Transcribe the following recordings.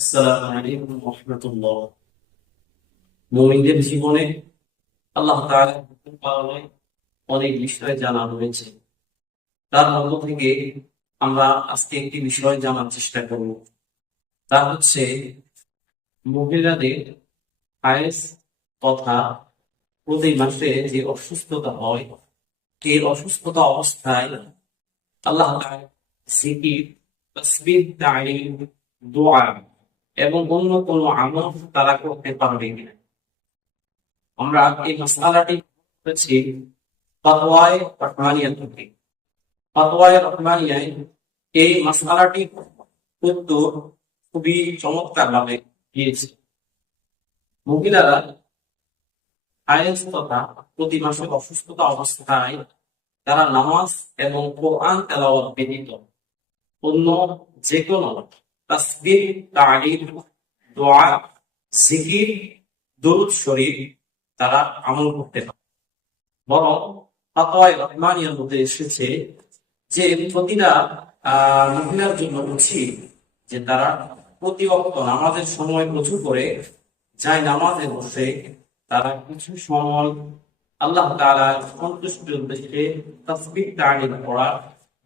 আসসালামু আলাইকুম ওয়া রাহমাতুল্লাহ। মুমিনদের জীবনে আল্লাহ তাআলার হুকুম পালনে অনেক বিষয় জানা রয়েছে। তার মধ্য থেকে আমরা আজকে একটি বিষয় জানার চেষ্টা করব। তা হচ্ছে মহিলাদের হায়েজ তথা প্রতি মাসে যে অসুস্থতা হয়, এই অসুস্থতা অবস্থায় আল্লাহ তাআলা জিকির, তাসবিহ, তাহলিল, দোয়া এবং অন্য কোনো আমল তারা করতে পারবে কিনা। আমরা এই মাসআলাটি করেছি ফাতওয়ায়ে রহমানিয়া থেকে। ফাতওয়ায়ে রহমানিয়ায় এই মাসআলাটির উত্তর খুবই চমৎকার ভাবে দিয়েছে। মহিলারা হায়েজ তথা প্রতি মাসে অসুস্থতা অবস্থায় তারা নামাজ এবং কোরআন তেলাওয়াত ব্যতীত অন্য যে কোনো তাসবিহ, তাহলিল, দোয়া, জিকির, দুরূদ শরীফ তারা আমল করতে পারে। বরং ফাতওয়ায়ে রহমানিয়ার মধ্যে এসেছে যে প্রতিটা মহিলার জন্য উচিত যে তারা প্রতি ওয়াক্ত নামাজের সময় প্রচুর করে যায় নামাজে বসে তারা কিছু সময় আল্লাহ তাআলার সন্তুষ্টির উদ্দেশ্যে তাসবিহ, তাহলিল পড়া,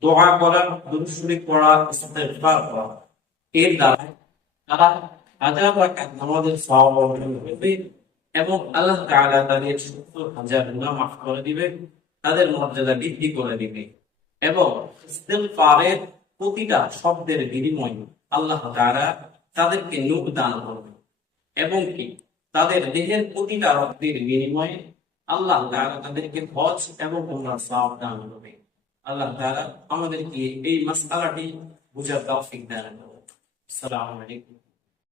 দোয়া করা, দুরূদ শরীফ পড়া, ইস্তেগফার করা। এর দ্বারা তারা হাজার রাকাত নামাজের সওয়াব অর্জন করবে এবং আল্লাহ তাআলা তাদের ৭০,০০০ গুনাহ মাফ করে দিবেন, তাদের মর্যাদা বৃদ্ধি করে দিবে এবং ইস্তেগফারের প্রতিটা শব্দের বিনিময়ে আল্লাহ তাআলা তাদেরকে নূর দান করবে এবং কি তাদের দেহের প্রতিটা রক্তের বিনিময়ে আল্লাহ তাআলা তাদেরকে হজ এবং উমরার সওয়াব দান করবে। আল্লাহ তাআলা আমাদেরকে এই মাসআলাটি বুঝার তৌফিক দান করুন। আসসালামু আলাইকুম।